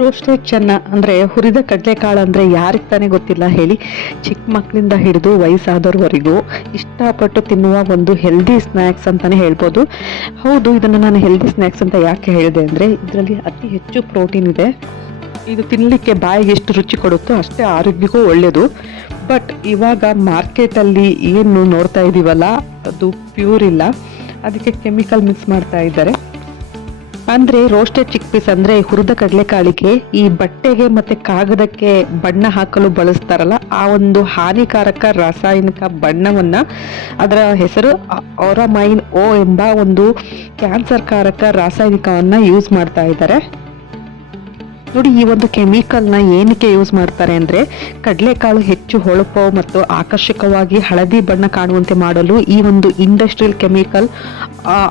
Roasted ಚೆನ್ನ ಅಂದರೆ ಹುರಿದ ಕಡಲೆಕಾಳು ಅಂದರೆ ಯಾರಿಗೆ ತಾನೇ ಗೊತ್ತಿಲ್ಲ ಹೇಳಿ. ಚಿಕ್ಕ ಮಕ್ಕಳಿಂದ ಹಿಡಿದು ವಯಸ್ಸಾದವರೆಗೂ ಇಷ್ಟಪಟ್ಟು ತಿನ್ನುವ ಒಂದು ಹೆಲ್ದಿ ಸ್ನ್ಯಾಕ್ಸ್ ಅಂತಲೇ ಹೇಳ್ಬೋದು. ಹೌದು, ಇದನ್ನು ನಾನು ಹೆಲ್ದಿ ಸ್ನ್ಯಾಕ್ಸ್ ಅಂತ ಯಾಕೆ ಹೇಳಿದೆ ಅಂದರೆ ಇದರಲ್ಲಿ ಅತಿ ಹೆಚ್ಚು ಪ್ರೋಟೀನ್ ಇದೆ. ಇದು ತಿನ್ನಲಿಕ್ಕೆ ಬಾಯಿಗೆ ಎಷ್ಟು ರುಚಿ ಕೊಡುತ್ತೋ ಅಷ್ಟೇ ಆರೋಗ್ಯಕ್ಕೂ ಒಳ್ಳೆಯದು. ಬಟ್ ಇವಾಗ ಮಾರ್ಕೆಟಲ್ಲಿ ಏನು ನೋಡ್ತಾ ಇದ್ದೀವಲ್ಲ ಅದು ಪ್ಯೂರ್ ಇಲ್ಲ, ಅದಕ್ಕೆ ಕೆಮಿಕಲ್ ಮಿಕ್ಸ್ ಮಾಡ್ತಾ ಇದ್ದಾರೆ. ಅಂದರೆ ರೋಸ್ಟೆಡ್ ಚಿಕ್ ಪೀಸ್ ಅಂದರೆ ಹುರಿದ ಕಡಲೆಕಾಳಿಗೆ ಈ ಬಟ್ಟೆಗೆ ಮತ್ತು ಕಾಗದಕ್ಕೆ ಬಣ್ಣ ಹಾಕಲು ಬಳಸ್ತಾರಲ್ಲ ಆ ಒಂದು ಹಾನಿಕಾರಕ ರಾಸಾಯನಿಕ ಬಣ್ಣವನ್ನು, ಅದರ ಹೆಸರು ಅರಾಮೈನ್ ಓ ಎಂಬ ಒಂದು ಕ್ಯಾನ್ಸರ್ ಕಾರಕ ರಾಸಾಯನಿಕವನ್ನು ಯೂಸ್ ಮಾಡ್ತಾ ಇದ್ದಾರೆ. ನೋಡಿ, ಈ ಒಂದು ಕೆಮಿಕಲ್ನ ಏನಕ್ಕೆ ಯೂಸ್ ಮಾಡ್ತಾರೆ ಅಂದರೆ ಕಡಲೆಕಾಳು ಹೆಚ್ಚು ಹೊಳಪು ಮತ್ತು ಆಕರ್ಷಕವಾಗಿ ಹಳದಿ ಬಣ್ಣ ಕಾಣುವಂತೆ ಮಾಡಲು ಈ ಒಂದು ಇಂಡಸ್ಟ್ರಿಯಲ್ ಕೆಮಿಕಲ್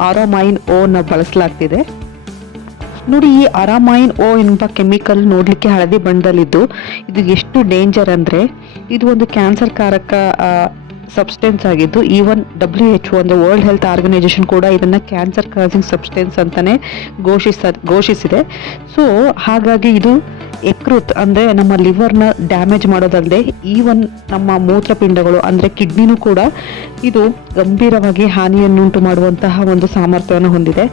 ಅರಾಮೈನ್ ಓನ ಬಳಸಲಾಗ್ತಿದೆ. ನೋಡಿ, ಈ ಅರಾಮೈನ್ ಓ ಎಂಬ ಕೆಮಿಕಲ್ ನೋಡಲಿಕ್ಕೆ ಹಳದಿ ಬಣ್ಣದಲ್ಲಿದ್ದು ಇದು ಎಷ್ಟು ಡೇಂಜರ್ ಅಂದರೆ ಇದು ಒಂದು ಕ್ಯಾನ್ಸರ್ ಕಾರಕ ಸಬ್ಸ್ಟೆನ್ಸ್ ಆಗಿದ್ದು ಈವನ್ WHO ಅಂದರೆ ವರ್ಲ್ಡ್ ಹೆಲ್ತ್ ಆರ್ಗನೈಜೇಷನ್ ಕೂಡ ಇದನ್ನು ಕ್ಯಾನ್ಸರ್ ಕಾಸಿಂಗ್ ಸಬ್ಸ್ಟೆನ್ಸ್ ಅಂತಲೇ ಘೋಷಿಸಿದೆ. ಸೊ ಹಾಗಾಗಿ ಇದು ಯಕೃತ್ ಅಂದರೆ ನಮ್ಮ ಲಿವರ್ನ ಡ್ಯಾಮೇಜ್ ಮಾಡೋದಲ್ಲದೆ ಈವನ್ ನಮ್ಮ ಮೂತ್ರಪಿಂಡಗಳು ಅಂದರೆ ಕಿಡ್ನಿನೂ ಕೂಡ ಇದು ಗಂಭೀರವಾಗಿ ಹಾನಿಯನ್ನುಂಟು ಮಾಡುವಂತಹ ಒಂದು ಸಾಮರ್ಥ್ಯವನ್ನು ಹೊಂದಿದೆ.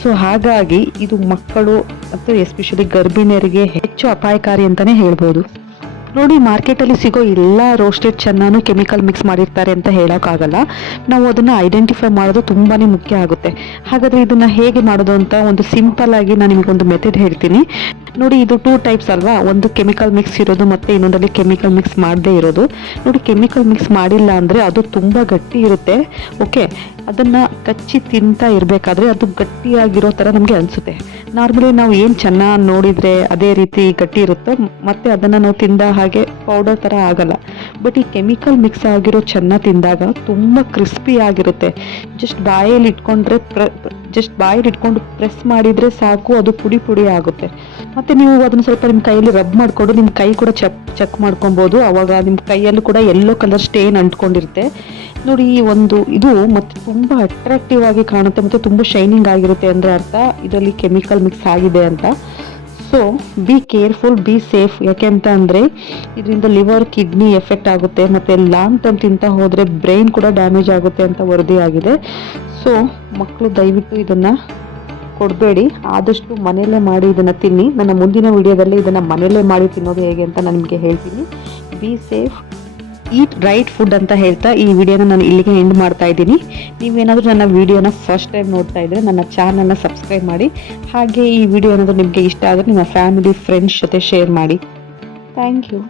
ಸೊ ಹಾಗಾಗಿ ಇದು ಮಕ್ಕಳು ಮತ್ತು ಎಸ್ಪೆಷಲಿ ಗರ್ಭಿಣಿಯರಿಗೆ ಹೆಚ್ಚು ಅಪಾಯಕಾರಿ ಅಂತಲೇ ಹೇಳ್ಬೋದು. ನೋಡಿ, ಮಾರ್ಕೆಟಲ್ಲಿ ಸಿಗೋ ಎಲ್ಲ ರೋಸ್ಟೆಡ್ ಚೆನ್ನಾನು ಕೆಮಿಕಲ್ ಮಿಕ್ಸ್ ಮಾಡಿರ್ತಾರೆ ಅಂತ ಹೇಳೋಕ್ಕಾಗಲ್ಲ. ನಾವು ಅದನ್ನು ಐಡೆಂಟಿಫೈ ಮಾಡೋದು ತುಂಬಾ ಮುಖ್ಯ ಆಗುತ್ತೆ. ಹಾಗಾದರೆ ಇದನ್ನು ಹೇಗೆ ಮಾಡೋದು ಅಂತ ಒಂದು ಸಿಂಪಲ್ ಆಗಿ ನಾನು ನಿಮಗೊಂದು ಮೆಥಡ್ ಹೇಳ್ತೀನಿ. ನೋಡಿ, ಇದು 2 ಟೈಪ್ಸ್ ಅಲ್ವಾ, ಒಂದು ಕೆಮಿಕಲ್ ಮಿಕ್ಸ್ ಇರೋದು ಮತ್ತು ಇನ್ನೊಂದಲ್ಲಿ ಕೆಮಿಕಲ್ ಮಿಕ್ಸ್ ಮಾಡದೇ ಇರೋದು. ನೋಡಿ, ಕೆಮಿಕಲ್ ಮಿಕ್ಸ್ ಮಾಡಿಲ್ಲ ಅಂದರೆ ಅದು ತುಂಬ ಗಟ್ಟಿ ಇರುತ್ತೆ. ಓಕೆ, ಅದನ್ನು ಕಚ್ಚಿ ತಿಂತಾ ಇರಬೇಕಾದ್ರೆ ಅದು ಗಟ್ಟಿಯಾಗಿರೋ ಥರ ನಮಗೆ ಅನಿಸುತ್ತೆ. ನಾರ್ಮಲಿ ನಾವು ಏನು ಚೆನ್ನಾಗಿ ನೋಡಿದರೆ ಅದೇ ರೀತಿ ಗಟ್ಟಿ ಇರುತ್ತೆ, ಮತ್ತು ಅದನ್ನು ನಾವು ತಿಂದ ಹಾಗೆ ಪೌಡರ್ ಥರ ಆಗಲ್ಲ. ಬಟ್ ಈ ಕೆಮಿಕಲ್ ಮಿಕ್ಸ್ ಆಗಿರೋ ಚೆನ್ನ ತಿಂದಾಗ ತುಂಬ ಕ್ರಿಸ್ಪಿ ಆಗಿರುತ್ತೆ. ಜಸ್ಟ್ ಬಾಯಲ್ಲಿ ಇಟ್ಕೊಂಡು ಪ್ರೆಸ್ ಮಾಡಿದರೆ ಸಾಕು, ಅದು ಪುಡಿ ಪುಡಿ ಆಗುತ್ತೆ. ಮತ್ತು ನೀವು ಅದನ್ನು ಸ್ವಲ್ಪ ನಿಮ್ಮ ಕೈಯಲ್ಲಿ ರಬ್ ಮಾಡಿಕೊಂಡು ನಿಮ್ಮ ಕೈ ಕೂಡ ಚೆಕ್ ಮಾಡ್ಕೊಬೋದು. ಆವಾಗ ನಿಮ್ಮ ಕೈಯಲ್ಲೂ ಕೂಡ ಯೆಲ್ಲೋ ಕಲರ್ ಸ್ಟೇನ್ ಅಂಟ್ಕೊಂಡಿರುತ್ತೆ. ನೋಡಿ, ಇದು ಮತ್ತು ತುಂಬ ಅಟ್ರಾಕ್ಟಿವ್ ಆಗಿ ಕಾಣುತ್ತೆ ಮತ್ತು ತುಂಬ ಶೈನಿಂಗ್ ಆಗಿರುತ್ತೆ ಅಂದರೆ ಅರ್ಥ ಇದರಲ್ಲಿ ಕೆಮಿಕಲ್ ಮಿಕ್ಸ್ ಆಗಿದೆ ಅಂತ. So be careful, be safe. ಯಾಕೆ ಅಂತ ಅಂದರೆ ಇದರಿಂದ ಲಿವರ್, ಕಿಡ್ನಿ ಎಫೆಕ್ಟ್ ಆಗುತ್ತೆ ಮತ್ತು ಲಾಂಗ್ ಟರ್ಮ್ ತಿಂತಾ ಹೋದರೆ ಬ್ರೈನ್ ಕೂಡ ಡ್ಯಾಮೇಜ್ ಆಗುತ್ತೆ ಅಂತ ವರದಿ ಆಗಿದೆ. ಸೊ ಮಕ್ಕಳು ದಯವಿಟ್ಟು ಇದನ್ನು ಕೊಡಬೇಡಿ, ಆದಷ್ಟು ಮನೆಯಲ್ಲೇ ಮಾಡಿ ಇದನ್ನು ತಿನ್ನಿ. ನನ್ನ ಮುಂದಿನ ವಿಡಿಯೋದಲ್ಲಿ ಇದನ್ನು ಮನೆಯಲ್ಲೇ ಮಾಡಿ ತಿನ್ನೋದು ಹೇಗೆ ಅಂತ ನಾನು ನಿಮಗೆ ಹೇಳ್ತೀನಿ. Be safe, heat right food ಅಂತ ಹೇಳ್ತಾ ಈ ವಿಡಿಯೋನ ನಾನು ಇಲ್ಲಿಗೆ ಎಂಡ್ ಮಾಡ್ತಾ ಇದ್ದೀನಿ. ನೀವೇನಾದರೂ ನನ್ನ ವಿಡಿಯೋನ ಫಸ್ಟ್ ಟೈಮ್ ನೋಡ್ತಾ ಇದ್ದರೆ ನನ್ನ ಚಾನಲ್ನ ಸಬ್ಸ್ಕ್ರೈಬ್ ಮಾಡಿ. ಹಾಗೆ ಈ ವಿಡಿಯೋ ಏನಾದರೂ ನಿಮಗೆ ಇಷ್ಟ ಆದರೆ ನಿಮ್ಮ ಫ್ಯಾಮಿಲಿ, ಫ್ರೆಂಡ್ಸ್ ಜೊತೆ ಶೇರ್ ಮಾಡಿ. Thank you.